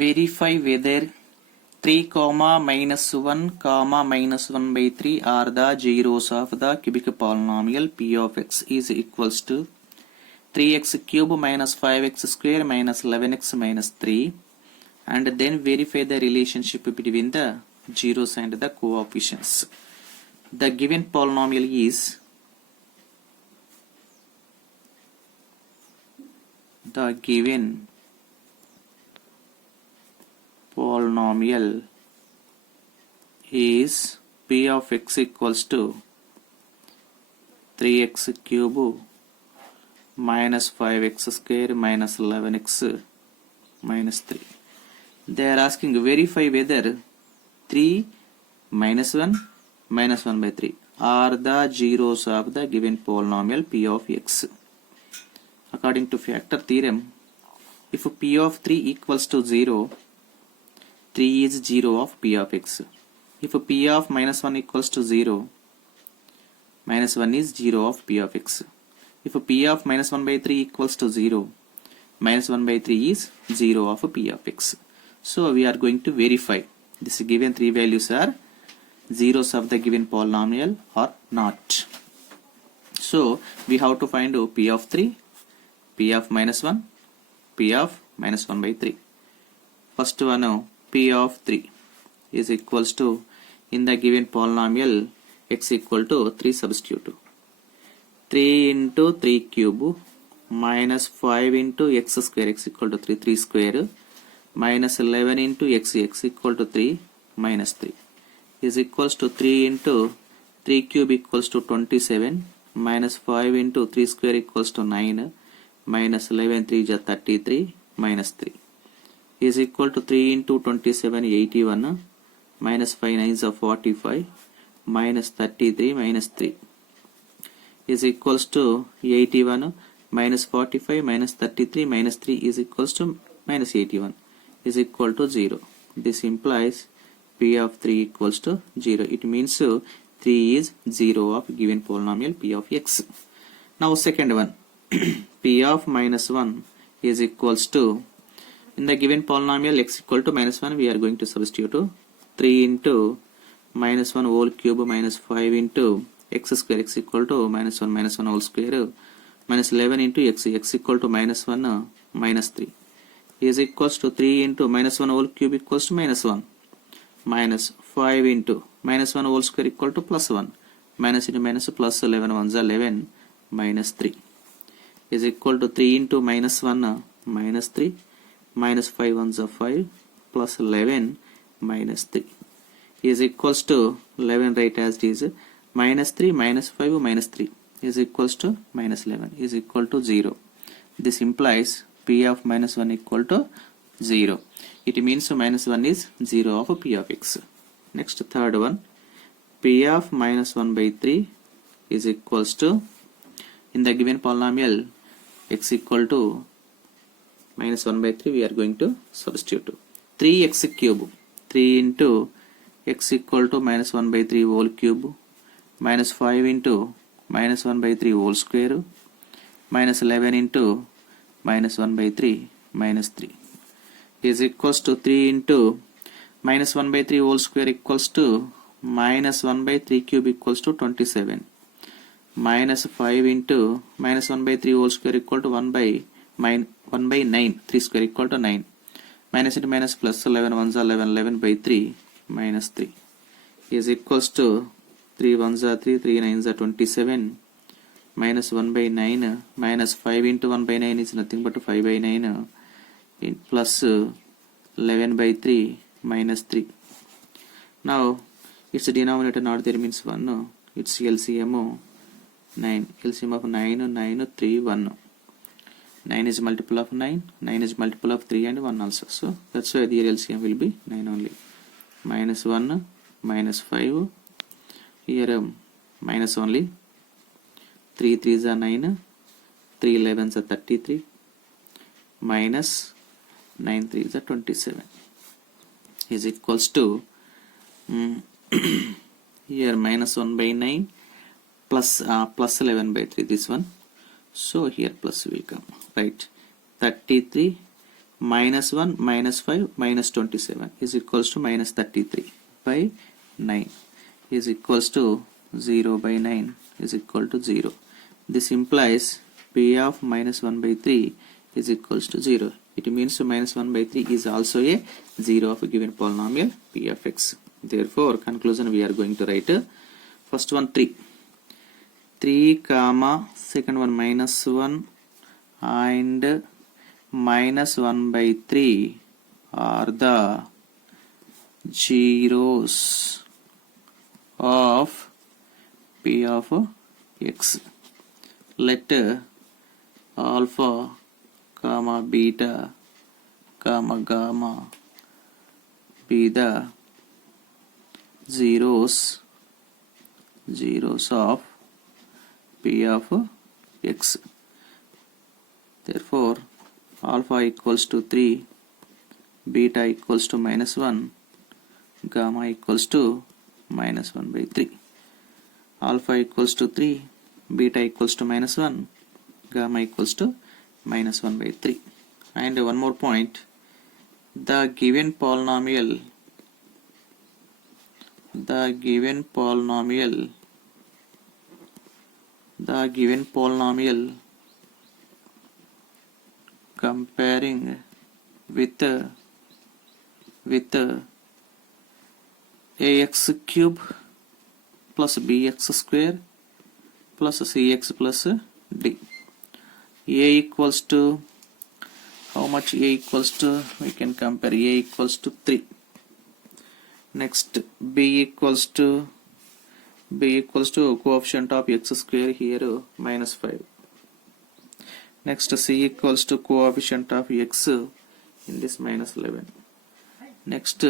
Verify whether 3 comma minus 1 comma minus 1 by 3 are the zeros of the cubic polynomial p of x is equals to 3x cube minus 5x square minus 11x minus 3, and then verify the relationship between the zeros and the coefficients. The given polynomial is p of x equals to 3x cube minus 5x square minus 11x minus 3. They are asking verify whether 3 minus 1 minus 1 by 3 are the zeros of the given polynomial p of x. According to factor theorem, if p of 3 equals to 0, 3 is 0 of p of x. If p of minus 1 equals to 0, minus 1 is 0 of p of x. If p of minus 1 by 3 equals to 0, minus 1 by 3 is 0 of p of x. So we are going to verify this given three values are zeros of the given polynomial or not. So we have to find p of 3, p of minus 1, p of minus 1 by 3. First one, p of 3 is equals to, in the given polynomial x equal to 3, substitute 3 into 3 cube minus 5 into x square, x equal to 3, 3 square minus 11 into x equal to 3 minus 3 is equals to 3 into 3 cube equals to 27 minus 5 into 3 square equals to 9 minus 11 3 is 33 minus 3 is equal to 3 into 27 81 minus 5 9 is 45 minus 33 minus 3 is equals to 81 minus 45 minus 33 minus 3 is equals to minus 81 is equal to 0. This implies p of 3 equals to 0. It means 3 is 0 of given polynomial p of x. Now second one, p of minus 1 is equals to, in the given polynomial x equal to minus 1, we are going to substitute 3 into minus 1 whole cube minus 5 into x square, x equal to minus 1 whole square minus 11 into x equal to minus 1 minus 3 is equals to 3 into minus 1 whole cube equals to minus 1 minus 5 into minus 1 whole square equal to plus 1 minus into minus plus 11 1s 11 minus 3 is equal to 3 into minus 1 minus 3 minus 5 1s 5 plus 11 minus 3 is equals to 11, right as it is, minus 3 minus 5 minus 3 is equals to minus 11 is equal to 0. This implies p of minus 1 equal to 0. It means minus 1 is 0 of p of x. Next third one, p of minus 1 by 3 is equals to, in the given polynomial x equal to minus 1 by 3, we are going to substitute 3x cube, 3 into x equal to minus 1 by 3 whole cube minus 5 into minus 1 by 3 whole square minus 11 into minus 1 by 3 minus 3 is equals to 3 into minus 1 by 3 whole square equals to minus 1 by 3 cube equals to 27 minus 5 into minus 1 by 3 whole square equal to 1 by 9, 3 square equal to 9 minus into minus plus 11 1s 11 11 by 3 minus 3 is equals to 3 1s 3 3 9s 27 minus 1 by 9 minus 5 into 1 by 9 is nothing but 5 by 9 plus 11 by 3 minus 3. Now its denominator not there means 1, its LCM 9, LCM of 9 9 3 1. 9 is multiple of 9, 9 is multiple of 3 and 1 also, so that's why the LCM will be 9 only. Minus 1 minus 5, here minus only, 3 3s are 9, 3 11s are 33 minus 9 3s are 27 is equals to here minus 1 by 9 plus 11 by 3, this one, so here plus will come, right? 33 minus 1 minus 5 minus 27 is equals to minus 33 by 9 is equals to 0 by 9 is equal to 0. This implies p of minus 1 by 3 is equals to 0. It means minus 1 by 3 is also a 0 of a given polynomial p of x. Therefore, conclusion we are going to write first one 3 comma second one minus 1 and minus 1 by 3 are the zeros of p of x. Let alpha comma beta comma gamma be the zeros of p of x. Therefore, alpha equals to 3, beta equals to minus 1, gamma equals to minus 1 by 3. Alpha equals to 3, beta equals to minus 1, gamma equals to minus 1 by 3. And one more point, the given polynomial comparing with ax cube plus bx square plus cx plus d. A equals to how much? A equals to, we can compare, a equals to 3. Next, b equals to coefficient of x square here minus 5. Next, c equals to coefficient of x in this minus 11. Next,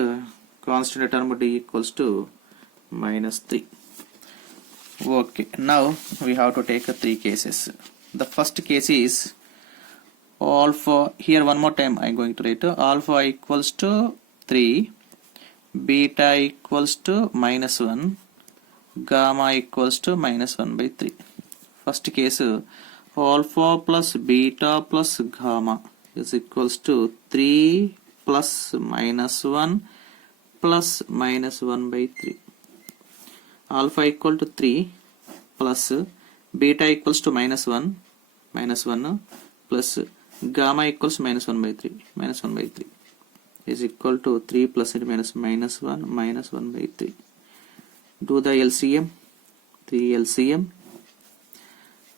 constant term d equals to minus 3. Okay, now we have to take 3 cases. The first case is alpha, here one more time I am going to write alpha equals to 3, beta equals to minus 1, gamma equals to minus 1 by 3. First case, alpha plus beta plus gamma is equals to 3 plus minus 1 plus minus 1 by 3. Alpha equal to 3 plus beta equals to minus 1 plus gamma equals minus 1 by 3 is equal to 3 plus and minus 1 by 3. Do the LCM. 3 LCM.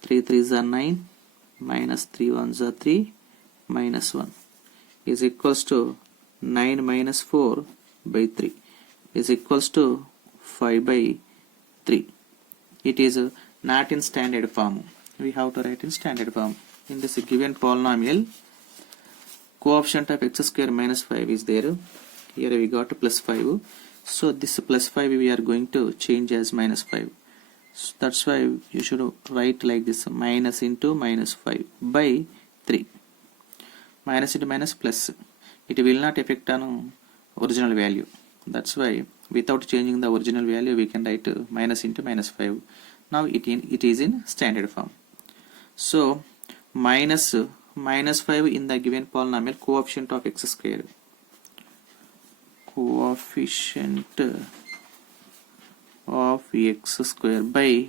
3 3s are 9 minus 3 1s are 3 minus 1 is equals to 9 minus 4 by 3 is equals to 5 by 3. It is not in standard form. We have to write in standard form. In this given polynomial, coefficient of x square minus 5 is there. Here we got plus 5. So this plus 5 we are going to change as minus 5. So that's why you should write like this, minus into minus 5 by 3. Minus into minus plus. It will not affect on original value. That's why without changing the original value we can write minus into minus 5. Now it is in standard form. So minus 5 in the given polynomial, coefficient of x square. Coefficient of x square by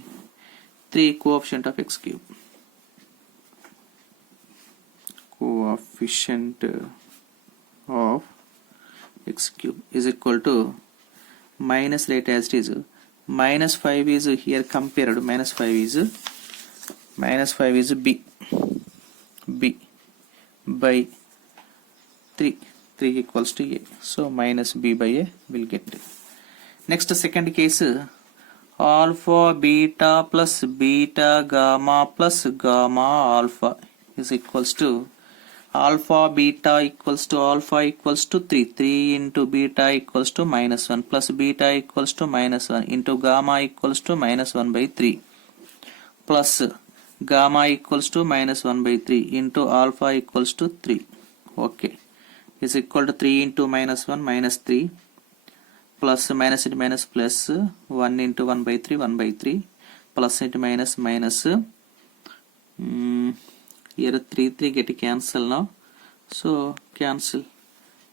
3 coefficient of x cube. Coefficient of x cube is equal to minus, rate as it is, minus 5 is here compared, minus 5 is b by 3 equals to a. So minus b by a will get. Next, second case, alpha beta plus beta gamma plus gamma alpha is equals to alpha beta equals to alpha equals to 3. 3 into beta equals to minus 1 plus beta equals to minus 1 into gamma equals to minus 1 by 3 plus gamma equals to minus 1 by 3 into alpha equals to 3. Okay, is equal to 3 into minus 1 minus 3 plus minus into minus plus 1 into 1 by 3 plus into minus here 3 get cancel now. So cancel,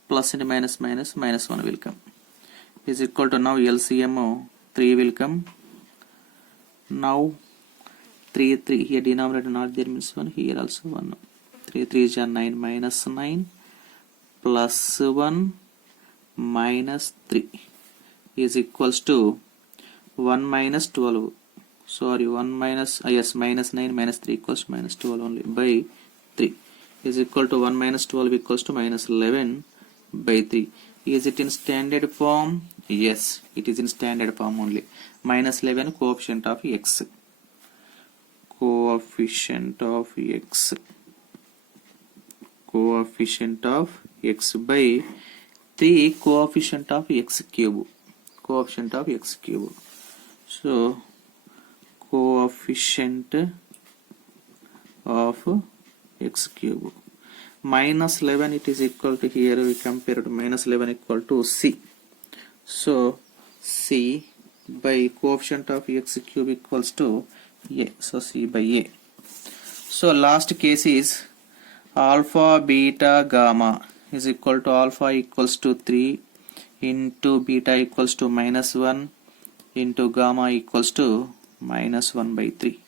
plus and minus minus, minus 1 will come, is equal to, now LCM 3 will come. Now 3 here, denominator not there means 1, here also 1. 3 3 is 9, minus 9 plus 1 minus 3 is equals to 1 minus 12. Sorry, 1 minus, yes, minus 9 minus 3 equals minus 12 only, by 3 is equal to 1 minus 12 equals to minus 11 by 3. Is it in standard form? Yes, it is in standard form only. Minus 11 coefficient of x. Coefficient of x. Coefficient of x by 3 coefficient of x cube. Coefficient of x cube. So coefficient of x cube. Minus 11 it is equal to, here we compare to minus 11 equal to c. So c by coefficient of x cube equals to a. So c by a. So last case is alpha beta gamma is equal to, alpha equals to 3 into beta equals to minus 1 into gamma equals to minus 1 by 3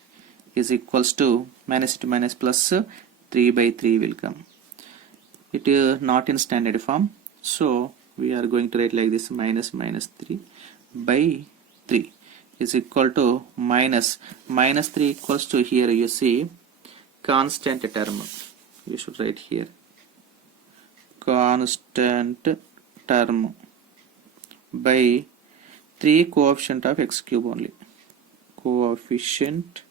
is equals to, minus to minus plus 3 by 3 will come. It is not in standard form, so we are going to write like this, minus minus 3 by 3 is equal to minus 3 equals to, here you see constant term, you should write here constant term by 3 coefficient of x cube only. Coefficient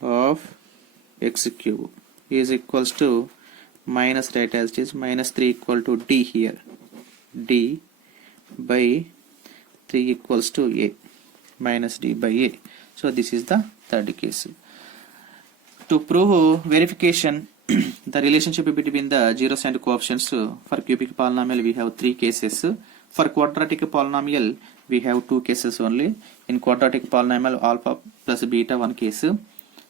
of x cube is equals to, minus, right as it is, minus 3 equal to d, here d by 3 equals to a, minus d by a. So this is the third case. To prove verification the relationship between the zeros and coefficients for cubic polynomial, we have 3 cases. For quadratic polynomial we have 2 cases only. In quadratic polynomial, alpha plus beta 1 case,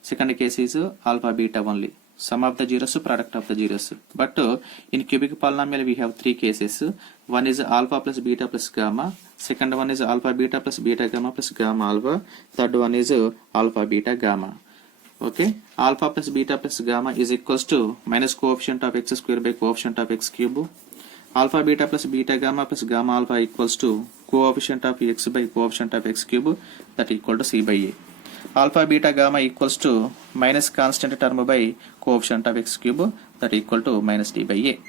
second case is alpha beta only, sum of the zeros, product of the zeros. But in cubic polynomial we have 3 cases. One is alpha plus beta plus gamma, second one is alpha beta plus beta gamma plus gamma alpha, third one is alpha beta gamma. Okay, alpha plus beta plus gamma is equals to minus coefficient of x square by coefficient of x cube. Alpha beta plus beta gamma plus gamma alpha equals to coefficient of x by coefficient of x cube, that equal to c by a. Alpha beta gamma equals to minus constant term by coefficient of x cube, that equal to minus d by a.